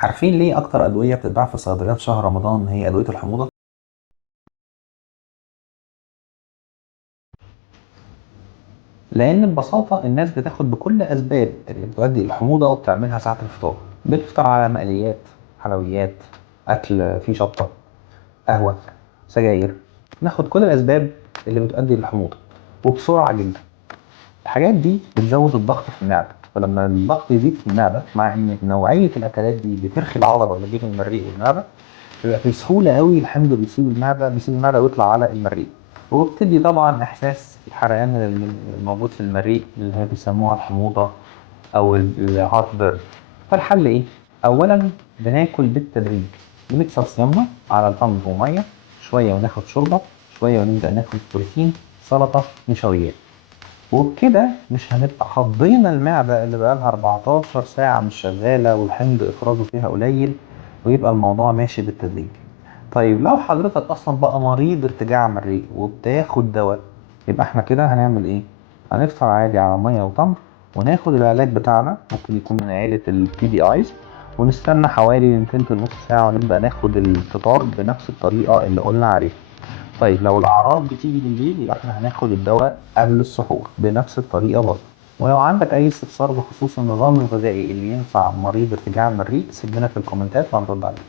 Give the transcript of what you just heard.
عارفين ليه أكتر أدوية بتتباع في صيدليات شهر رمضان هي أدوية الحموضة؟ لأن ببساطة الناس بتاخد بكل أسباب اللي بتؤدي الحموضة وبتعملها ساعة الفطار. بتفطر على مقليات، حلويات، أكل فيه شطة، قهوة، سجاير. ناخد كل الأسباب اللي بتؤدي للحموضة وبسرعة جدا. الحاجات دي بتزود الضغط في المعدة، فلما الضغط يزيد في المعدة مع إن نوعية الأكلات دي بترخي العضلة ولا بين المريء والمعدة، بيبقى في سهولة قوي الحمض بيسيب المعدة ويطلع على المريء، وبتدي طبعا إحساس الحرقان الموجود في المريء اللي هي بيسموها الحموضة أو الهارت بيرن. فالحل إيه؟ أولا بناكل بالتدريج، بنكسر صيامنا على تمر ومية، شوية وناخد شوربة، شوية ونبدأ ناخد بروتين، سلطة، نشويات. وبكده مش هنبقى حافظين المعدة اللي بقالها 14 ساعة مش شغالة والحمض إفرازه فيها قليل، ويبقى الموضوع ماشي بالتدريج. طيب لو حضرتك أصلا بقى مريض ارتجاع مريء وبتاخد دواء، يبقى احنا كده هنعمل ايه؟ هنفطر عادي على مية وتمر، وناخد العلاج بتاعنا ممكن يكون من عيلة البي دي ايز، ونستنى حوالي من تلت لنص ساعة ونبدأ ناخد الفطار بنفس الطريقة اللي قلنا عليها. طيب لو الأعراض بتيجي بالليل يبقى احنا هناخد الدواء قبل السحور بنفس الطريقة برضه. ولو عندك أي استفسار بخصوص النظام الغذائي اللي ينفع مريض ارتجاع المريء سيب لنا في الكومنتات وهنرد عليك.